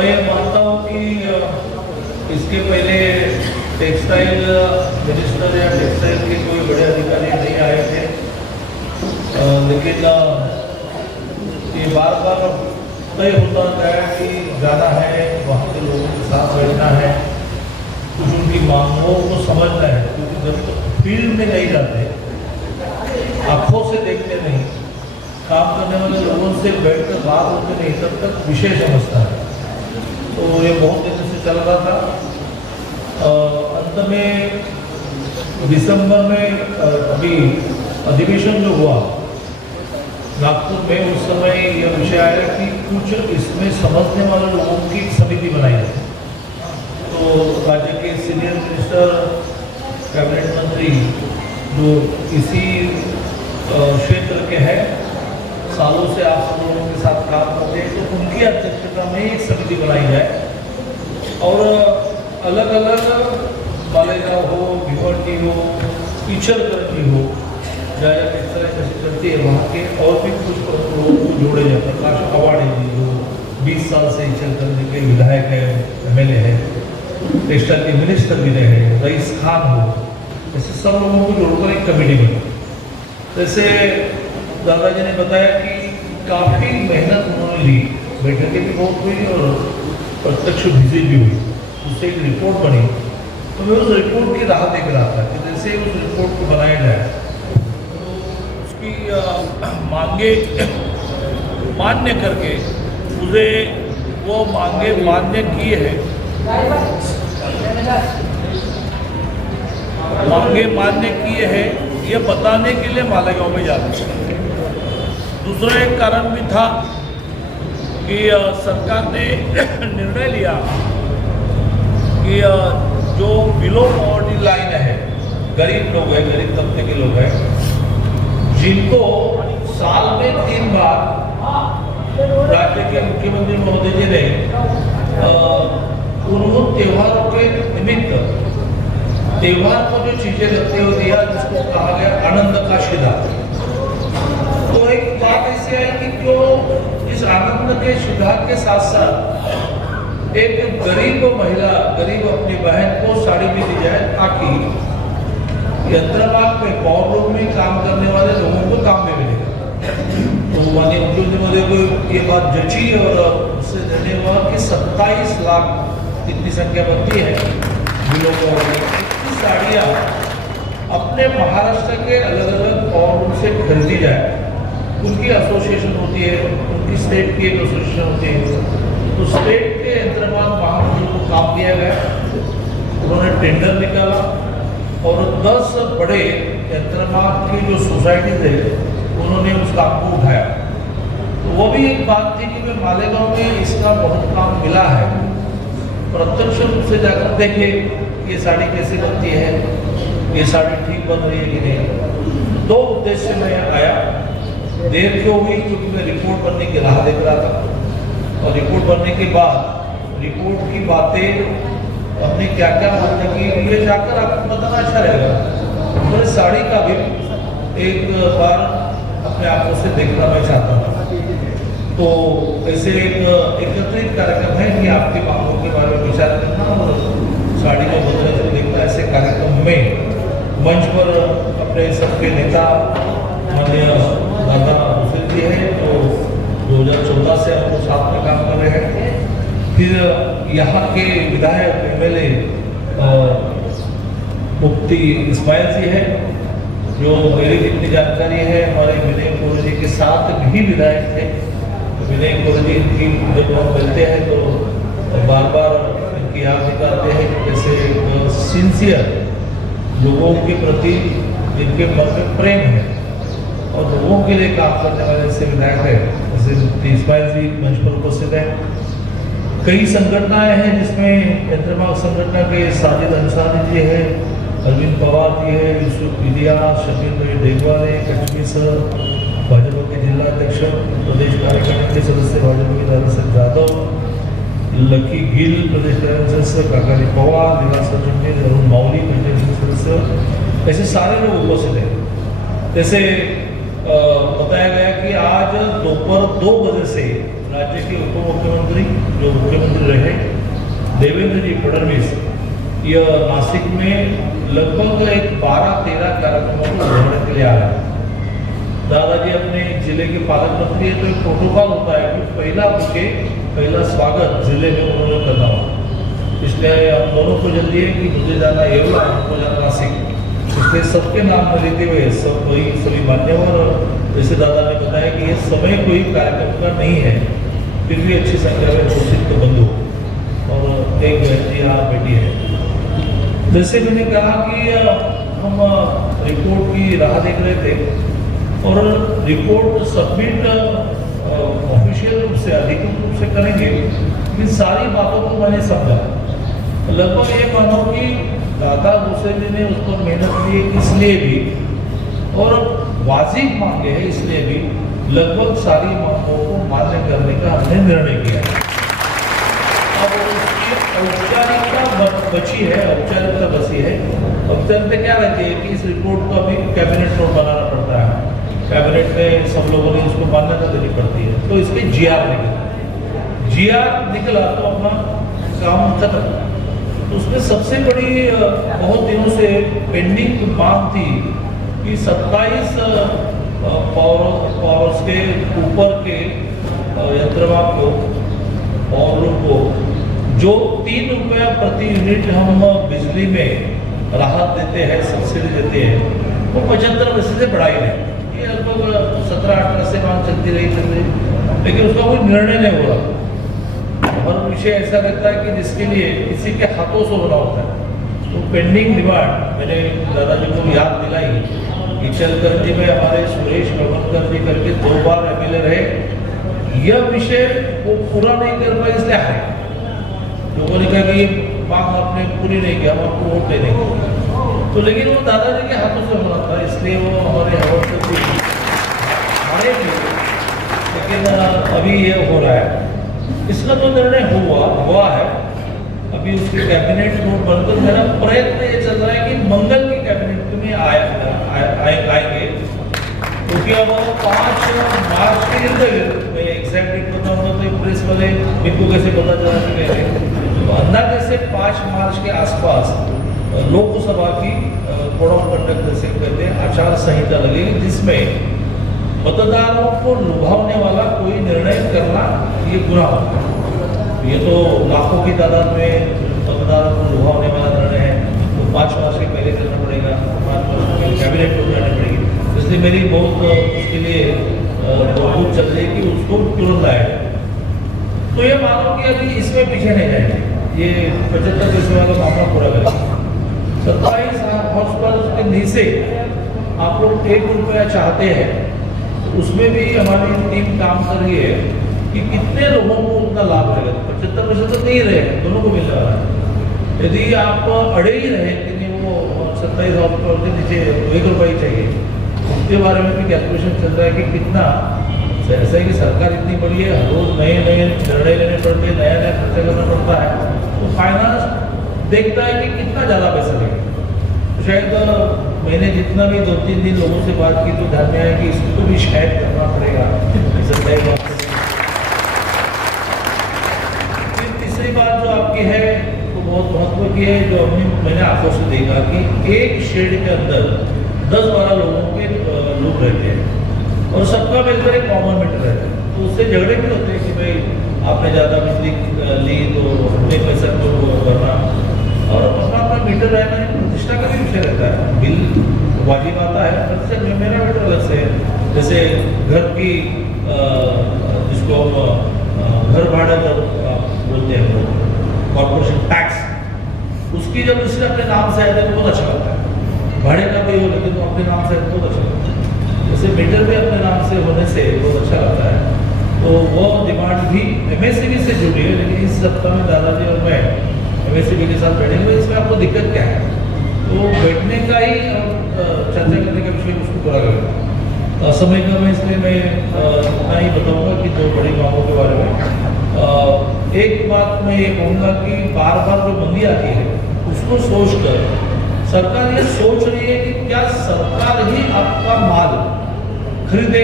मैं ये मानता हूँ कि इसके पहले टेक्सटाइल मिनिस्टर या टेक्सटाइल के कोई बड़े अधिकारी नहीं आए थे, लेकिन ये बार बार तय होता गया कि जाना है, वहाँ के लोगों के साथ बैठना है, कुछ उनकी मांगों को समझना है, क्योंकि जब तक फील्ड में नहीं जाते, आँखों से देखते नहीं, काम करने वाले लोगों से बैठकर बात होते नहीं, तब तक विषय समझता है। तो ये बहुत दिन से चल रहा था। अंत में दिसंबर में अभी अधिवेशन जो हुआ नागपुर में, उस समय यह विषय आया कि कुछ इसमें समझने वाले लोगों की समिति बनाई है। तो राज्य के सीनियर मिनिस्टर, कैबिनेट मंत्री जो इसी क्षेत्र के हैं, सालों से आप सब लोगों के साथ काम करते हैं, तो उनकी अध्यक्षता में एक समिति बनाई जाए और अलग अलग मालेगांव हो, भिवंडी हो, इचलकरंजी हो, जहाँ टेक्सटाइल कैसे चलती है वहाँ के और भी कुछ लोगों को जोड़े जाए। प्रकाश अवाड़े जी जो 20 साल से इचलकरंजी के विधायक है, MLA है, टेक्सटाइल के मिनिस्टर भी रहे, रईस खान हो, ऐसे सब लोगों को जोड़कर एक कमेटी बनी। जैसे दादाजी ने बताया कि काफ़ी मेहनत उन्होंने ली, बैठकें भी बहुत हुई और प्रत्यक्ष विजिट भी हुई, उससे एक रिपोर्ट बनी। तो मैं उस रिपोर्ट की राह देख रहा था कि जैसे उस रिपोर्ट को बनाया जाए तो उसकी मांगे मान्य करके मुझे वो मांगे मान्य किए हैं, मांगे मान्य किए हैं, ये बताने के लिए मालेगांव में जाते हैं। दूसरा एक कारण भी था कि सरकार ने निर्णय लिया कि जो बिलो पॉवर्टी लाइन है, गरीब लोग हैं, गरीब तबके के लोग हैं, जिनको साल में 3 बार राज्य के मुख्यमंत्री महोदय जी ने उन्होंने त्योहारों के निमित्त त्योहार को जो चीजें लगती हो दिया, जिसको कहा गया आनंद का शिदा। तो एक बात ऐसी है कि क्यों इस आनंद के शिदा के साथ साथ एक गरीब महिला, गरीब अपनी बहन को साड़ी भी दी जाए, ताकि यंत्रमाग में पावर लूम में काम करने वाले लोगों को काम भी मिलेगा। तो माननीय मुख्यमंत्री महोदय को ये बात जची और उससे निर्णय हुआ कि 27 लाख इतनी संख्या बनती है बिलों को साड़ियाँ अपने महाराष्ट्र के अलग अलग पावर लूम से खरीदी जाए। उनकी एसोसिएशन होती है, उनकी स्टेट की एक एसोसिएशन होती है, तो स्टेट के यंत्रमाग महामंत्री को काम दिया गया, उन्होंने टेंडर निकाला और 10 बड़े यंत्रमाग की जो सोसाइटीज है उन्होंने उस काम को उठाया। तो वो भी एक बात थी कि मैं मालेगांव में इसका बहुत काम मिला है, प्रत्यक्ष रूप से जाकर देखे ये साड़ी कैसे बनती है, ये साड़ी ठीक बन रही है कि नहीं। 2 उद्देश्य में आया। देर क्यों हुई? क्योंकि मैं रिपोर्ट बनने की राह देख रहा था और रिपोर्ट बनने के बाद रिपोर्ट की बातें अपने क्या क्या मानने की ये जाकर आपको बताना अच्छा रहेगा। तो साड़ी का भी एक बार अपने आंखों से देखना मैं चाहता था। तो ऐसे एक एकत्रित कार्यक्रम है कि आपके मांगों के बारे में विचार करना और साड़ी को बदलने से देखना। ऐसे कार्यक्रम में मंच पर अपने सबके नेता माननीय दादा भूषण जी हैं, जो 2014 से हम लोग साथ में काम कर रहे हैं। फिर यहाँ के विधायक MLA मुफ्ती इस्माइल जी है, जो मेरी जितनी जानकारी है हमारे विनय कोहली जी के साथ भी विधायक थे। विनय कोहली जी की जब हम मिलते हैं तो बार बार इनकी याद निकालते हैं कि कैसे सिंसियर लोगों के प्रति जिनके मन में प्रेम है और लोगों के लिए काम करने वाले ऐसे विधायक है, जैसे मुफ्ती इस्माइल जी मंच पर उपस्थित है। कई संगठनाएं हैं जिसमें यंत्रमाग संगठन के साजिद अंसारी जी है, अरविंद पवार जी है, यूसुफ इलिया, शकील भाई डेगवाले, कश्मीर सर, भाजपा के जिला अध्यक्ष, प्रदेश कार्यकारिणी के सदस्य भाजपा के दादा साहब जादव, लकी गिल प्रदेश कार्यकारिणी सदस्य, काकाली पवार, निवास जमीन, अरुण माउली प्रदेश सदस्य, ऐसे सारे लोग उपस्थित हैं। जैसे बताया गया कि आज दोपहर 2 बजे से राज्य के उप मुख्यमंत्री जो मुख्यमंत्री रहे देवेंद्र जी फडणवीस, यह नासिक में लगभग एक 12-13 कार्यक्रमों को उठाने के लिए आ रहे हैं। दादाजी अपने जिले के पालक मंत्री है, तो एक प्रोटोकॉल होता है कि पहला स्वागत जिले में उन्होंने करना हो। इसलिए हम दोनों को जल्दी है कि मुझे जाना येवला, हमको जाना नासिक, इसलिए सबके नाम में लेते हुए सभी मान्यवर, और जैसे दादा ने बताया कि ये समय कोई कार्यक्रम का नहीं है, फिर भी अच्छी संख्या में घोषित तो बंधु और एक बहन जी यहाँ बेटी है। जैसे मैंने कहा कि हम रिपोर्ट की राह देख रहे थे और रिपोर्ट सबमिट ऑफिशियल रूप से अधिकृत रूप से करेंगे, इन सारी बातों को मैंने समझा। लगभग ये मानो कि दादा भूसे जी ने उसको मेहनत की इसलिए भी और वाजिब मांगे हैं इसलिए भी लगभग सारी मांगों को मान्य करने का हमने निर्णय किया है। अब उसकी औपचारिकता बची है, औपचारिकता बची है। औपचारिकता क्या रहती है कि इस रिपोर्ट को अभी कैबिनेट नोट बनाना पड़ता है, कैबिनेट में सब लोगों ने इसको मान्यता देनी पड़ती है, तो इसके जीआर निकला तो अपना काम खत्म। तो उसमें सबसे बड़ी बहुत दिनों से पेंडिंग मांग थी कि 27 पावर्स के ऊपर के यंत्रमाप को और को जो 3 रुपया प्रति यूनिट हम बिजली में राहत देते हैं, सब्सिडी देते हैं, वो 75 पैसे से बढ़ाई नहीं। ये लगभग 17-18 से मांग चलती रही, लेकिन उसका कोई निर्णय नहीं हो रहा। और विषय ऐसा रहता है कि जिसके लिए किसी के हाथों से होना होता है, तो पेंडिंग डिमांड मैंने दादाजी को याद दिलाई कि चलकरंजी में हमारे सुरेश भवनकर जी करके 2 बार एमएलए रहे, यह विषय वो पूरा नहीं कर पाए इसलिए हारे। लोगों ने कहा कि मांग आपने पूरी नहीं किया, हम आपको वोट देने को, तो लेकिन वो दादाजी के हाथों से होना था, इसलिए वो हमारे हवस से हारे भी, लेकिन अभी ये हो रहा है। इसका तो निर्णय हुआ है, अभी उसके कैबिनेट नोट बनकर मेरा प्रयत्न ये चल रहा है कि मंगल की कैबिनेट में आएंगे, क्योंकि अब 5 मार्च के इर्द-गिर्द, मैं एग्जैक्ट डेट बताऊंगा तो प्रेस वाले इनको कैसे पता चला सकेंगे, तो अंदाजे से 5 मार्च के आसपास लोकसभा की कोड ऑफ कंडक्ट जैसे कहते हैं आचार संहिता लगेगी, जिसमें मतदारों को लुभावने वाला कोई निर्णय करना ये गुनाह होगा। ये तो लाखों की तादाद में मतदारों को लुभावने वाला निर्णय है, तो 5 मार्च के पहले करना पड़ेगा, 5 मार्च के कैबिनेट को करनी पड़ेगी। इसलिए मेरी बहुत उसके लिए बहुत चल रही है कि उसको तुरंत लाए। तो ये मानो कि अभी इसमें पीछे नहीं जाएंगे, ये 75 पैसे वाला मामला पूरा करेंगे। 27 हॉर्स पावर के नीचे आप लोग 1 रुपया चाहते हैं, उसमें भी हमारी टीम काम कर रही है कि कितने लोगों को उतना लाभ मिलेगा। 75% तो नहीं रहे, दोनों को मिल रहा है। यदि आप अड़े ही रहे कि नहीं वो 27 हॉर्स के नीचे 1 रुपया चाहिए, उसके बारे में भी कैलकुलेशन चल रहा है कि कितना। ऐसा है कि सरकार इतनी बड़ी है, हर रोज नए निर्णय लेने पड़ते हैं, नया खर्चा करना पड़ता है, तो फाइनेंस देखता है कि कितना ज़्यादा पैसा लगेगा। शायद मैंने जितना भी 2-3 दिन लोगों से बात की तो ध्यान में आया कि इसको भी शायद करना पड़ेगा। फिर तीसरी बात जो आपकी है तो बहुत महत्व की है, जो मैंने आंखों से देखा कि एक शेड के अंदर 10-12 लोगों के लोग रहते हैं और सबका मिलकर एक कॉमन मीटर रहता है, तो उससे झगड़े भी होते हैं कि भाई आपने ज़्यादा बिजली ली तो हमने पैसा क्यों भरना, और अपना मीटर रहना प्रतिष्ठा का भी विषय रहता है। बिल वाजिब आता है, प्रतिष्ठा मेरा मीटर अलग से है। जैसे घर की जिसको हम घर भाड़ा जब बोलते हैं कॉर्पोरेशन टैक्स, उसकी जब इसने अपने नाम से आए थे तो बहुत अच्छा लगता है। भाड़े का भी हो लेकिन तो अपने नाम से आए तो बहुत अच्छा लगता है। जैसे मीटर भी अपने नाम से होने से बहुत अच्छा लगता है। तो वो डिमांड भी MSCB से जुड़ी है, लेकिन इस सप्ताह में दादाजी और मैं MSCB के साथ बैठेंगे। इसमें आपको दिक्कत क्या है, तो बैठने का ही चर्चा करने का विषय उसको पूरा करेगा। समय का मैं इसलिए मैं इतना ही बताऊंगा कि 2 बड़ी मांगों के बारे में। एक बात मैं ये कहूँगा कि बार बार जो मंदी आती है उसको सोचकर सरकार ये सोच रही है कि क्या सरकार ही आपका माल खरीदे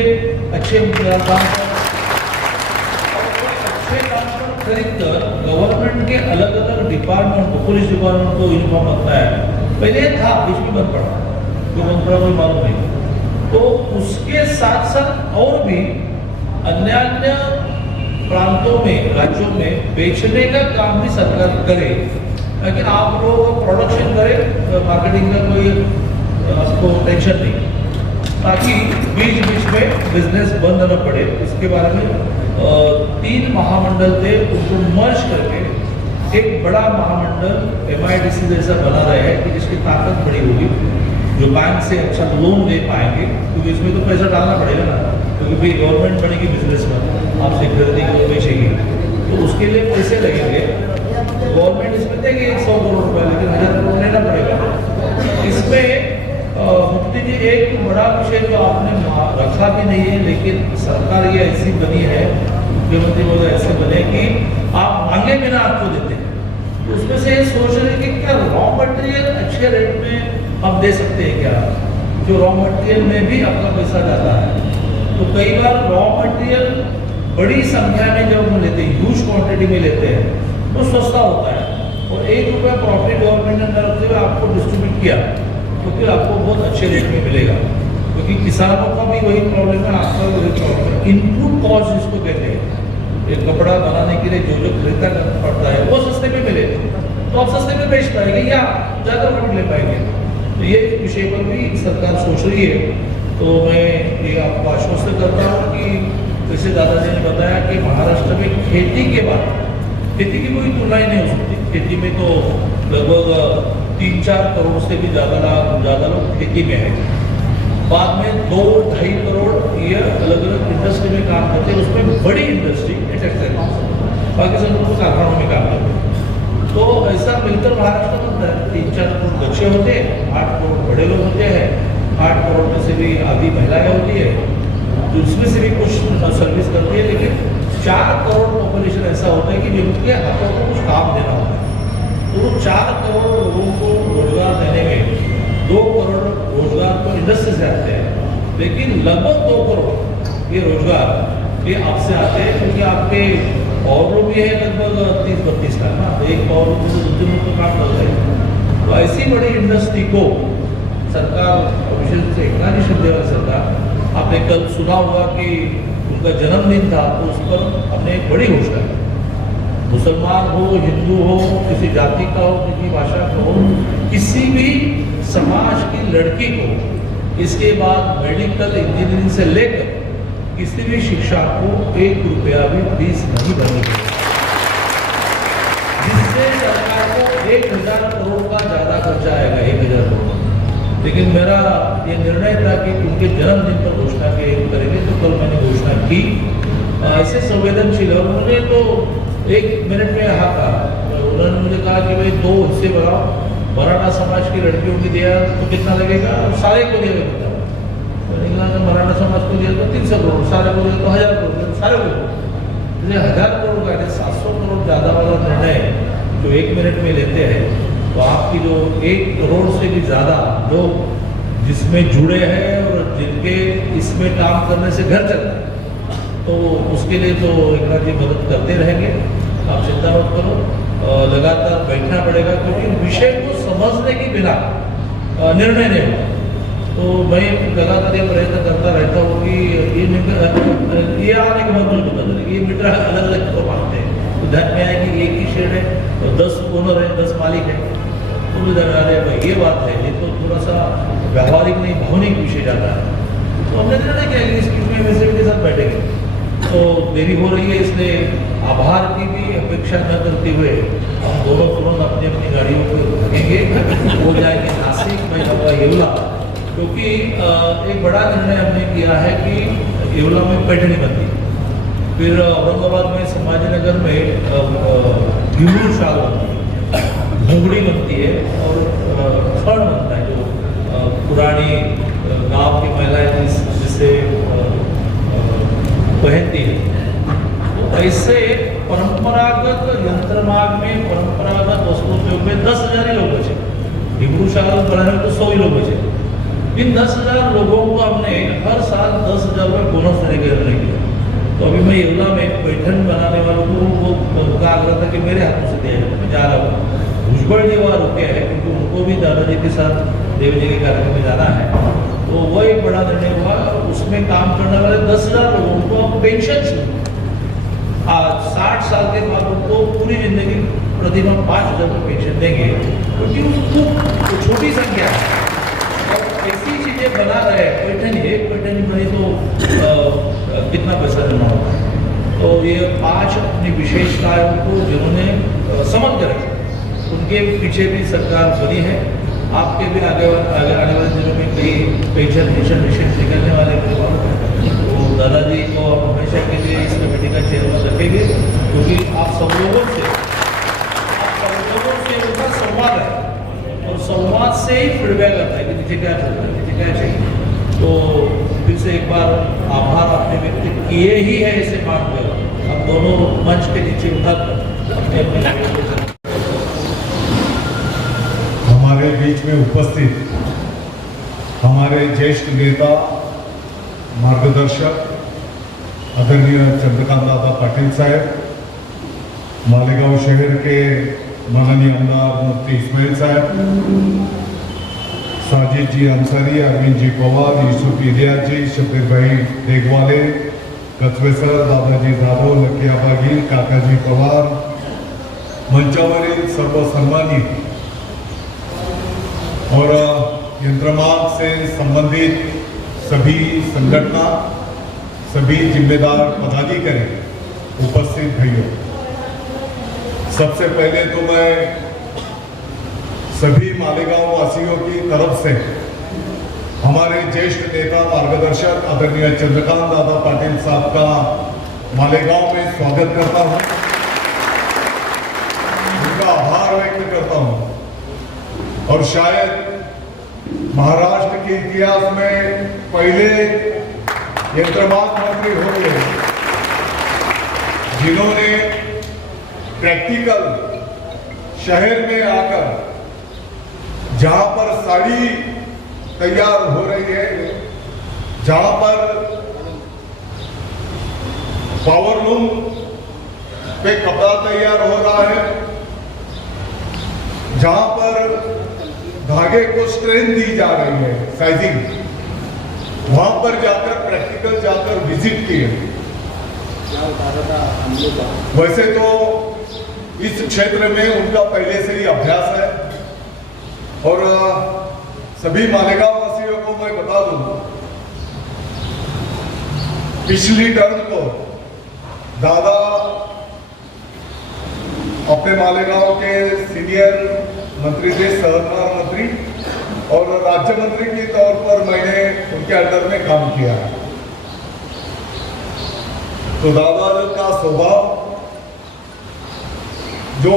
अच्छे दाम पर, खरीदकर गवर्नमेंट के अलग अलग डिपार्टमेंट को, पुलिस डिपार्टमेंट को यूनिफॉर्म लगता है, पहले था, बीच में बंद पड़ा, क्यों बंद पड़ा कोई मालूम नहीं। तो उसके साथ साथ और भी अन्य अन्य प्रांतों में, राज्यों में बेचने का काम भी सरकार करे, लेकिन आप लोग प्रोडक्शन करें, मार्केटिंग का कोई आपको टेंशन नहीं, ताकि बीच बीच में बिजनेस बंद न पड़े। इसके बारे में 3 महामंडल थे, उनको मर्ज करके एक बड़ा महामंडल MIDC जैसा बना रहे हैं कि जिसकी ताकत बड़ी होगी, जो बैंक से अच्छा लोन दे पाएंगे, क्योंकि इसमें तो पैसा डालना पड़ेगा ना, क्योंकि भाई गवर्नमेंट बनेगी बिजनेस में, आपसे खरीदेगी और बेचेगी, तो उसके लिए पैसे लगेंगे। गवर्नमेंट इसमें देगी 100 करोड़ रुपये, लेकिन 1000 करोड़ लेना पड़ेगा। इसमें मुफ्ती जी एक बड़ा विषय जो आपने रखा भी नहीं है, लेकिन सरकार ये ऐसी बनी है, मुख्यमंत्री महोदय ऐसे बने कि आप मांगे बिना आपको देते हैं। तो उसमें से ये सोच रहे हैं कि क्या रॉ मटेरियल अच्छे रेट में हम दे सकते हैं क्या, जो रॉ मटेरियल में भी आपका पैसा जाता है। तो कई बार रॉ मटेरियल बड़ी संख्या में जब हम लेते हैं, ह्यूज क्वांटिटी में लेते हैं, तो सस्ता होता है, और 1 रुपया प्रॉफिट गवर्नमेंट ने तरफ से आपको डिस्ट्रीब्यूट किया, क्योंकि आपको बहुत अच्छे रेट में मिलेगा। क्योंकि किसानों का भी वही प्रॉब्लम है, आपका भी वही प्रॉब्लम है। इनपुट कॉस्ट जिसको कहते हैं, एक कपड़ा बनाने के लिए जो खरीदा करना पड़ता है, वो सस्ते में मिले तो आप सस्ते में बेच पाएंगे या ज़्यादा प्रॉफिट ले पाएंगे। तो ये विषय पर भी सरकार सोच रही है। तो मैं ये आपको आश्वस्त करता हूँ कि जैसे दादाजी ने बताया कि महाराष्ट्र में खेती के बाद, खेती की कोई तुलना ही नहीं हो सकती। खेती में तो लगभग 3-4 करोड़ से भी ज़्यादा लोग खेती में है। बाद में 2-2.5 करोड़ ये अलग अलग इंडस्ट्री में काम करते हैं, उसमें बड़ी इंडस्ट्री टेक्सटाइल, बाकी सब लोग कारखानों में काम करते हैं। तो ऐसा मिलकर महाराष्ट्र बनता है। 3-4 करोड़ बच्चे होते हैं, 8 करोड़ बड़े लोग होते हैं, 8 करोड़ में से भी आधी महिलाएं होती है, तो उसमें से भी कुछ सर्विस करती है, लेकिन 4 करोड़ पॉपुलेशन ऐसा होता है कि जिनके हाथों को कुछ काम देना होता है। तो 4 करोड़ लोगों को रोजगार देने में 2 करोड़ रोजगार तो इंडस्ट्री से आते हैं, लेकिन लगभग 2 करोड़ ये रोजगार ये आपसे आते हैं, क्योंकि आपके और लोग भी है लगभग 30-32 का ना, तो एक और लोग से 2-3 लोग तो काम कर रहे हैं। तो ऐसी बड़ी इंडस्ट्री को सरकार, विशेष से एकनाथ शिंदे वाली सरकार, आपने कल सुना होगा कि उनका जन्मदिन था, तो उस पर हमने एक बड़ी घोषणा की, मुसलमान हो, हिंदू हो, किसी जाति का हो, किसी भाषा का हो, किसी भी समाज की लड़की को इसके बाद मेडिकल इंजीनियरिंग से लेकर किसी भी शिक्षा को 1 रुपया भी फीस नहीं भरनी पड़ेगी, जिससे सरकार को 1000 करोड़ का ज़्यादा खर्चा आएगा, 1000 करोड़। लेकिन मेरा ये निर्णय था कि उनके जन्मदिन पर घोषणा करेंगे, तो कल मैंने घोषणा की। ऐसे संवेदनशील, और उन्होंने तो 1 मिनट में यहाँ का उन्होंने मुझे कहा कि भाई 2 हिस्से बनाओ, मराठा समाज की लड़कियों की दिया तो कितना लगेगा, सारे को दिया गया, तो निकला कि मराठा समाज को दिया तो 300 करोड़, सारे को दिया तो 1000 करोड़, सारे को इसलिए 1000 करोड़ का 700 करोड़ ज़्यादा वाला निर्णय जो 1 मिनट में लेते हैं, तो आपकी जो 1 करोड़ से भी ज़्यादा लोग जिसमें जुड़े हैं और जिनके इसमें काम करने से घर चलता है, तो उसके लिए तो एकनाथ जी मदद करते रहेंगे, आप चिंता मत करो। लगातार बैठना पड़ेगा, क्योंकि विषय को समझने के बिना निर्णय नहीं होगा। तो मैं लगातार ये प्रयत्न करता रहता हूँ कि ये आने के बाद मुझे पता चले ये मीटर अलग अलग क्यों मांगते हैं, तो ध्यान में आए कि एक ही शेड है तो 10 ओनर है, 10 मालिक है, तो मुझे ध्यान आ रहा है भाई ये बात है, ये तो थोड़ा सा व्यावहारिक नहीं भावनिक विषय जाता है। तो हमने निर्णय किया कि इस बीच में वैसे के साथ बैठेंगे। तो देरी हो रही है, इसलिए आभार की भी अपेक्षा न करते हुए हम दोनों तुरंत अपनी अपनी गाड़ियों को रखेंगे, हो जाएंगे नासिक में होगा येवला, क्योंकि एक बड़ा निर्णय हमने किया है कि येवला में पैठणी बनती है, फिर औरंगाबाद में संभाजीनगर में घिंगरू शाल बनती है, घुंगड़ी बनती है, और खड़ बनता है जो पुरानी गाँव की महिलाएं जिससे पहनती है। तो ऐसे परंपरागत यंत्रमाग में, परंपरागत वस्त्रोद्योग में 10,000 ही लोग बचे, घिंगरू शाल बनाने में तो 100 ही लोग बचे। इन 10,000 लोगों को हमने हर साल 10,000 रुपये बोनस देने का निर्णय किया। तो अभी मैं येवला में पैठन बनाने वालों को वो कहा रहा था कि मेरे हाथों से दिया जाए, मैं जा रहा हूँ। भुजबल जी वहाँ रुके हैं क्योंकि उनको भी दादाजी के साथ देव जी के कार्यक्रम में जाना है, तो वो एक बड़ा निर्णय हुआ। उसमें काम करने वाले 10,000 लोगों को अब पेंशन शुरू, आज 60 साल के बाद उनको पूरी जिंदगी प्रतिमाह 5,000 रुपये पेंशन देंगे, क्योंकि उनको छोटी संख्या है और ऐसी चीजें बना रहे। पैठन एक पैठन बनी तो कितना पैसा जमा होगा। तो ये 5 अपनी विशेषताएं उनको जिन्होंने समझ कर उनके पीछे भी सरकार बनी है। आपके भी आगे आने वाले दिनों में कई पेंशन मिशन निकलने वाले तो दादाजी को आप हमेशा के लिए इस कमेटी का चेयरमैन रखेंगे, क्योंकि आप सब लोगों से उनका संवाद है और संवाद से ही फीडबैक आता है कि नीचे क्या चल रहा है, नीचे क्या चाहिए। तो फिर से एक बार आभार आपने व्यक्त किए ही है इसे मानकर, अब दोनों मंच के नीचे उठाकर अपने हमारे बीच में उपस्थित हमारे ज्येष्ठ नेता मार्गदर्शक आदरणीय चंद्रकांत दादा पाटिल साहब, मालेगांव शहर के माननीय आमदार मुफ्ती इस्माइल साहब, साजिद जी अंसारी, अरविंद जी पवार, यूसुफ इलियास जी, शब्बीर भाई देगवाले, कचवे सर, दादाजी जाधव, लकियाबा गिल, काकाजी पवार, मंचावरील सर्व सन्मानित और यंत्रमाग से संबंधित सभी संगठन, सभी जिम्मेदार पदाधिकारी, उपस्थित भाइयों, सबसे पहले तो मैं सभी मालेगांव वासियों की तरफ से हमारे ज्येष्ठ नेता मार्गदर्शक आदरणीय चंद्रकांत दादा पाटिल साहब का मालेगांव में स्वागत करता हूं, उनका आभार व्यक्त करता हूं। और शायद महाराष्ट्र के इतिहास में पहले यंत्रमाग मंत्री होंगे जिन्होंने प्रैक्टिकल शहर में आकर जहां पर साड़ी तैयार हो रही है, जहां पर पावरलूम पे कपड़ा तैयार हो रहा है, जहां पर धागे को स्ट्रेंथ दी जा रही है, साइजिंग, वहां पर जाकर प्रैक्टिकल जाकर विजिट किए। वैसे तो इस क्षेत्र में उनका पहले से ही अभ्यास है और सभी मालेगांव वासियों को मैं बता दूं, पिछली टर्म को दादा अपने मालेगांव के सीनियर मंत्री थे, सहकार मंत्री, और राज्य मंत्री के तौर पर मैंने उनके अंडर में काम किया। तो दादा का स्वभाव जो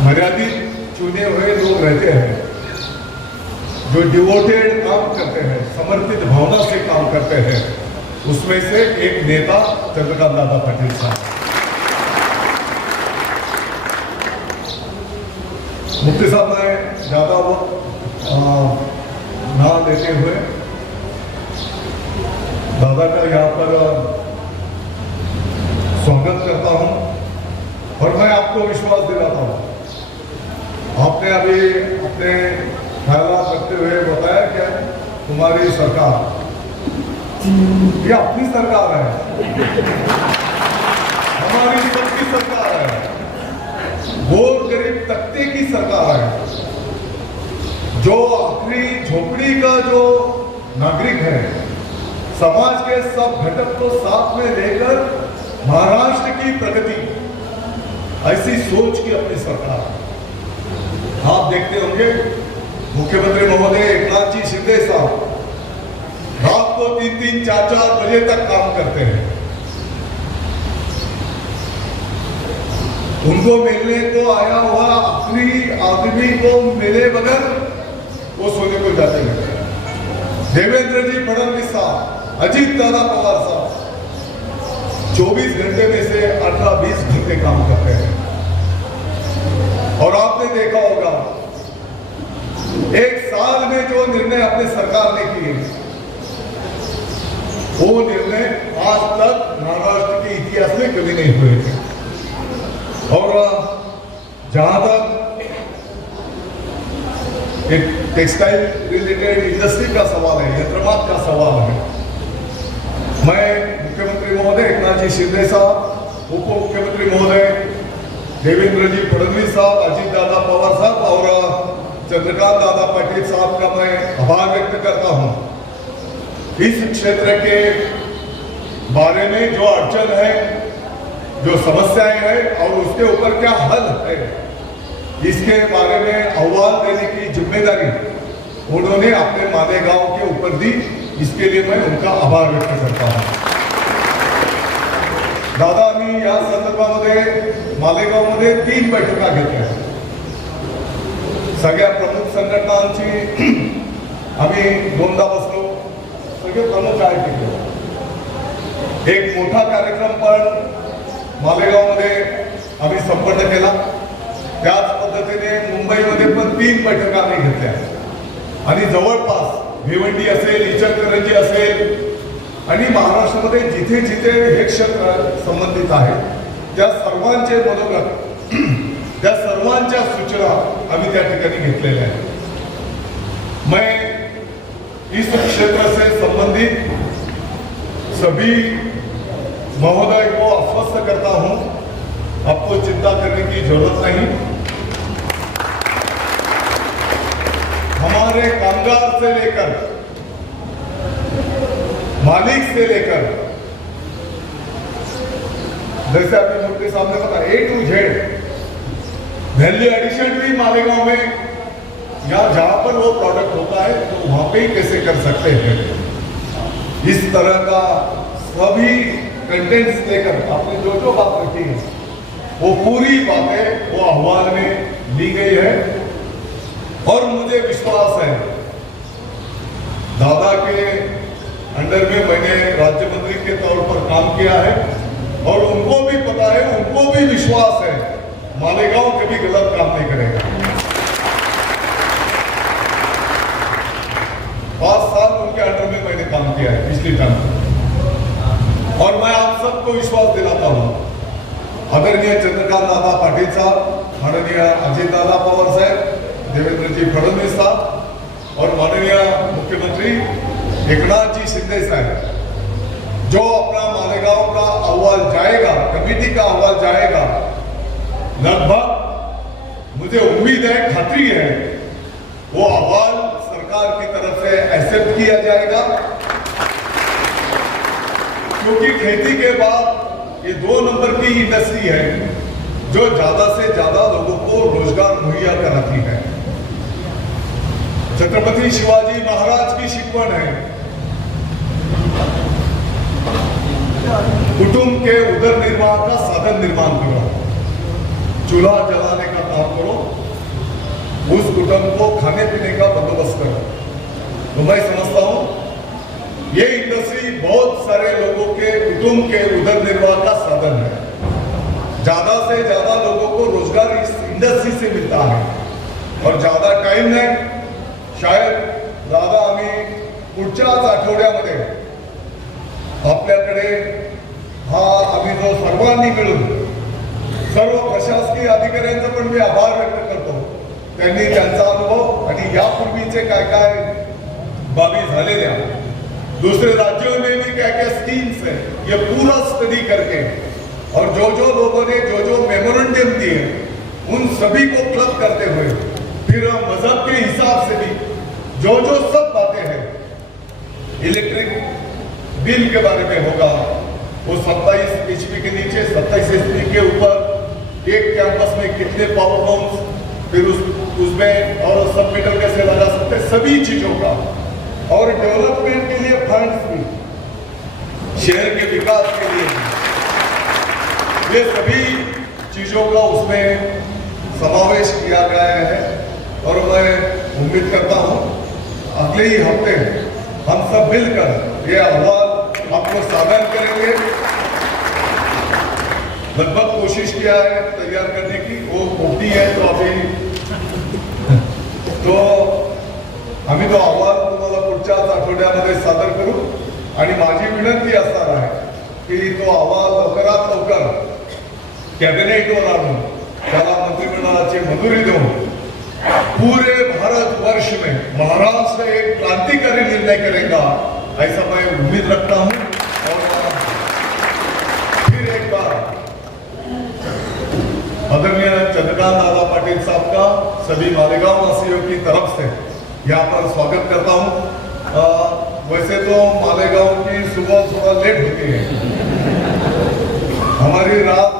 मर्यादित चुने हुए लोग रहते हैं, जो डिवोटेड काम करते हैं, समर्पित भावना से काम करते हैं, उसमें से एक नेता चंद्रकांत दादा पाटिल साहब। मुफ्ती साहब, मैं ज्यादा वक्त ना देते हुए दादा का यहाँ पर स्वागत करता हूँ और मैं आपको विश्वास दिलाता हूँ। आपने अभी अपने ख्याल रखते हुए बताया क्या तुम्हारी सरकार, ये अपनी सरकार है, हमारी सबकी सरकार है, गोर गरीब तख्ते की सरकार है। जो आखिरी झोपड़ी का जो नागरिक है, समाज के सब घटक को साथ में लेकर महाराष्ट्र की प्रगति, ऐसी सोच की अपनी सरकार। आप देखते होंगे मुख्यमंत्री महोदय एकनाथ जी शिंदे साहब रात को 3-3, 4-4 बजे तक काम करते हैं। उनको मिलने को आया हुआ आखिरी आदमी को मिले बगैर वो सोने को जाते हैं। देवेंद्र जी फडणवीस साहब, अजीत दादा पवार साहब 24 घंटे में से 18-20 घंटे काम करते हैं। और आपने देखा होगा एक साल में जो निर्णय अपने सरकार ने किए, वो निर्णय आज तक महाराष्ट्र के इतिहास में कभी नहीं हुए थे। और जहां तक एक टेक्सटाइल रिलेटेड इंडस्ट्री का सवाल है, यंत्रमाग का सवाल है, मैं मुख्यमंत्री महोदय एकनाथ जी शिंदे साहब, उप मुख्यमंत्री महोदय देवेंद्र जी फडणवीस साहब, अजीत दादा पवार साहब और चंद्रकांत दादा पाटिल साहब का मैं आभार व्यक्त करता हूं। इस क्षेत्र के बारे में जो अड़चन है, जो समस्याएं हैं और उसके ऊपर क्या हल है, इसके बारे में आह्वान देने की जिम्मेदारी उन्होंने अपने मालेगांव के ऊपर दी। इसके लिए मैं उनका आभार व्यक्त करता हूं। दादा मी या संदर्भामध्ये मालेगावमध्ये 3 बैठका घेतल्या। सगळ्या प्रमुख संघटनांची आम्ही 2दा बसलो, सगळे प्रमुख आहेत तिथे। एक मोठा कार्यक्रम पण मालेगावमध्ये आम्ही संपन्न केला। त्याच पद्धतीने मुंबईमध्ये पण 3 बैठका आम्ही घेतल्या आणि जवळपास भिवंडी असेल, इचलकरंजी असेल आणि महाराष्ट्रामध्ये जिथे जिथे हे क्षेत्र संबंधित आहे त्या सर्वांचे मनोगत, त्या सर्वांच्या सूचना आम्ही त्या ठिकाणी घेतलेल्या आहेत। मैं इस क्षेत्र से संबंधित सभी महोदय को आश्वस्त करता हूं, आपको चिंता करने की जरूरत नहीं। हमारे कामगार से लेकर मालिक से लेकर, जैसे अभी मुफ्ती साहब ने बताया, A to Z value addition भी मालेगांव में या जहां पर वो प्रोडक्ट होता है तो वहां पे ही कैसे कर सकते हैं, इस तरह का सभी कंटेंट्स लेकर आपने जो जो बात रखी है वो पूरी बातें वो अहवाल में ली गई है। और मुझे विश्वास है दादा के अंडर में मैंने राज्य मंत्री के तौर पर काम किया है और उनको भी पता है, उनको भी विश्वास है मालेगांव कभी गलत काम नहीं करेगा। 5 साल उनके अंडर में मैंने काम किया है पिछली टर्म, और मैं आप सबको विश्वास दिलाता हूं, आदरणीय चंद्रकांत दादा पाटिल साहब, माननीय अजीत दादा पवार साहब, देवेंद्र जी फडणवीस साहब और माननीय मुख्यमंत्री एकनाथ जी शिंदे साहब, जो अपना मालेगांव का अहवाल जाएगा, कमेटी का अहवाल जाएगा, लगभग मुझे उम्मीद है, खातरी है, वो अहवाल सरकार की तरफ से एक्सेप्ट किया जाएगा। क्योंकि खेती के बाद ये 2 नंबर की इंडस्ट्री है जो ज्यादा से ज्यादा लोगों को रोजगार मुहैया कराती है। छत्रपति शिवाजी महाराज की शिकवण है, कुटुंब के उदर निर्वाह का साधन निर्माण करो, चूल्हा जलाने का काम करो, उस कुटुंब को खाने पीने का बंदोबस्त करो। तो मैं समझता हूं ये इंडस्ट्री बहुत सारे लोगों के कुटुंब के उदर निर्वाह का साधन है। ज्यादा से ज्यादा लोगों को रोजगार इस इंडस्ट्री से मिलता है और ज्यादा टाइम नाही, शायद दादा आम्ही पुढच्याच आठवड्यामध्ये आपल्याकडे हा आम्ही जो सर्वांनी मिळून, सर्व प्रशासकीय अधिकाऱ्यांचा पण मी आभार व्यक्त करतो, त्यांनी त्यांचा अनुभव आणि यापूर्वीचे काय काय बाबी झालेल्या दूसरे राज्यों में भी क्या क्या स्कीम्स है, ये पूरा स्टडी करके और जो जो लोगों ने जो जो मेमोरेंडम दिए उन सभी को क्लब करते हुए फिर मजहब के हिसाब से भी जो जो सब बातें हैं, इलेक्ट्रिक बिल के बारे में होगा, वो 27 HP के नीचे 27 HP के ऊपर एक कैंपस में कितने पावर लूम्स, फिर उसमें और सब मीटर कैसे लगा सकते, सभी चीजों का, और डेवलपमेंट के लिए फंड्स भी, शहर के विकास के लिए, ये सभी चीजों का उसमें समावेश किया गया है। और मैं उम्मीद करता हूं अगले ही हफ्ते हम सब मिलकर ये अहवाल आपको सादर करेंगे। लगभग कोशिश किया है तैयार करने की, वो मोटी है तो अभी तो आम्ही तो अहवाल तुम्हाला पुढच्याच आठवड्यामध्ये सादर करू आणि माझी विनंती असणार आहे की तो अहवाल लवकरात लवकर कॅबिनेटवर आणून त्याला मंत्रिमंडळाची मंजुरी देऊन पूरे भारतवर्ष में महाराष्ट्र एक क्रांतिकारी निर्णय करेगा, ऐसा मैं उम्मीद रखता हूं। और फिर एक बार आदरणीय चंद्रकांत दादा पाटिल साहब का सभी मालेगांव वासियों की तरफ से यहाँ पर स्वागत करता हूँ। वैसे तो मालेगांव की सुबह थोड़ा लेट होती है, हमारी रात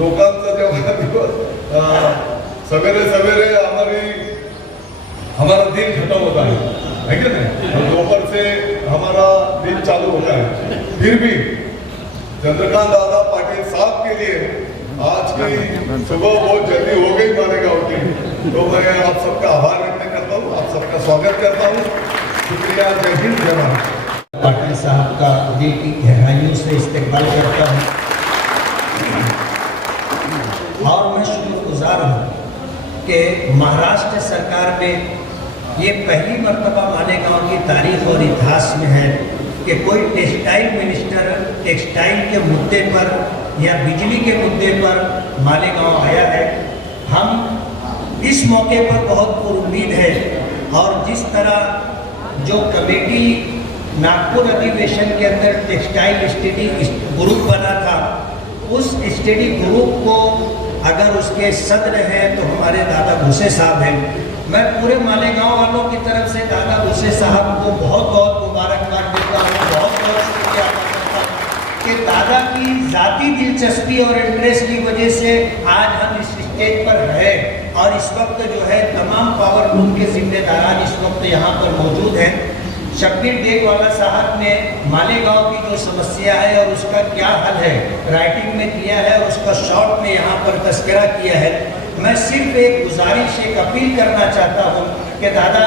लोकांचा जेव्हा दिवस सवेरे सवेरे हमारा दिन खत्म होता है क्या नहीं, दोपहर से हमारा दिन चालू होता है। फिर भी चंद्रकांत दादा पाटिल साहब के लिए आज की सुबह बहुत जल्दी हो गई मालेगांव की, तो मैं आप सबका आभार व्यक्त करता हूँ, आप सबका स्वागत करता हूँ। शुक्रिया, जय हिंद, जय भारत। पाटिल साहब का दिल की गहराइयों से इस्तेमाल करता हूँ और मैं शुक्रगुजार हूँ कि महाराष्ट्र सरकार में ये पहली मर्तबा मालेगांव की तारीख और इतिहास में है कि कोई टेक्सटाइल मिनिस्टर टेक्सटाइल के मुद्दे पर या बिजली के मुद्दे पर मालेगांव आया है। हम इस मौके पर बहुत पुरुम्मीद है और जिस तरह जो कमेटी नागपुर अधिवेशन के अंदर टेक्सटाइल स्टडी ग्रुप बना था, उस स्टडी ग्रुप को अगर उसके सदर हैं तो हमारे दादा भूसे साहब हैं। मैं पूरे मालेगांव वालों की तरफ से दादा भूसे साहब को बहुत बहुत मुबारकबाद देता हूँ, बहुत बहुत शुक्रिया अदा करता हूँ कि दादा की ज़ाती दिलचस्पी और इंटरेस्ट की वजह से आज हम इस स्टेज पर हैं और इस वक्त जो है तमाम पावर लूम के जिम्मेदारान इस वक्त यहाँ पर मौजूद हैं। शब्बीर डेगवाला साहब ने मालेगांव की जो समस्या है और उसका क्या हल है राइटिंग में किया है और उसका शॉर्ट में यहाँ पर तस्करा किया है। मैं सिर्फ एक गुजारिश, एक अपील करना चाहता हूँ कि दादा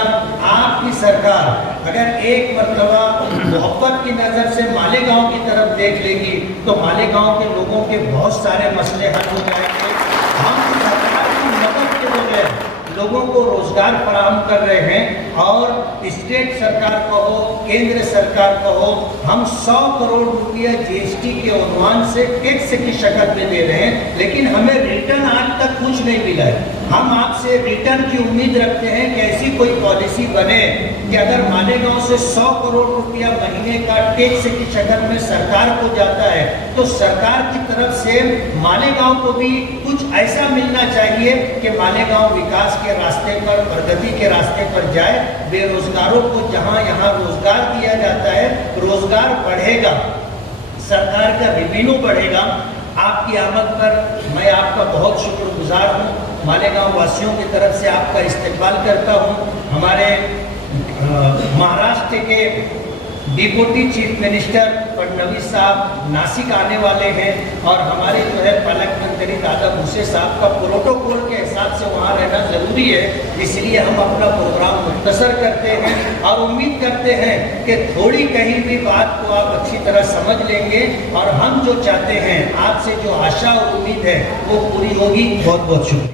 आपकी सरकार अगर एक मरतबा मोहब्बत की नज़र से मालेगांव की तरफ देख लेगी तो मालेगांव के लोगों के बहुत सारे मसले हल हो जाएंगे। हम सरकार की मदद के बगैर लोगों को रोजगार फराहम कर रहे हैं और स्टेट सरकार को हो, केंद्र सरकार को हो, हम 100 करोड़ रुपया जीएसटी के अनुमान से टैक्स की शक्ल में दे रहे हैं, लेकिन हमें रिटर्न आज तक कुछ नहीं मिला है। हम आपसे रिटर्न की उम्मीद रखते हैं कि ऐसी कोई पॉलिसी बने कि अगर मालेगांव से 100 करोड़ रुपया महीने का टैक्स की शक्ल में सरकार को जाता है तो सरकार की तरफ से मालेगांव को भी कुछ ऐसा मिलना चाहिए कि मालेगांव विकास के रास्ते पर, प्रगति के रास्ते पर जाए। बेरोजगारों को जहां यहाँ रोजगार दिया जाता है, रोजगार बढ़ेगा, सरकार का रेवेन्यू बढ़ेगा। आपकी आमद पर मैं आपका बहुत शुक्रगुजार हूँ, मालेगांव वासियों की तरफ से आपका इस्तेमाल करता हूँ। हमारे महाराष्ट्र के डिप्टी चीफ मिनिस्टर फडणवीस साहब नासिक आने वाले हैं और हमारे जो है पालक मंत्री दादा भूसे साहब का प्रोटोकॉल के हिसाब से वहाँ रहना ज़रूरी है, इसलिए हम अपना प्रोग्राम मुख्तसर करते हैं और उम्मीद करते हैं कि थोड़ी कहीं भी बात को आप अच्छी तरह समझ लेंगे और हम जो चाहते हैं, आपसे जो आशा और उम्मीद है वो पूरी होगी। बहुत बहुत शुक्रिया।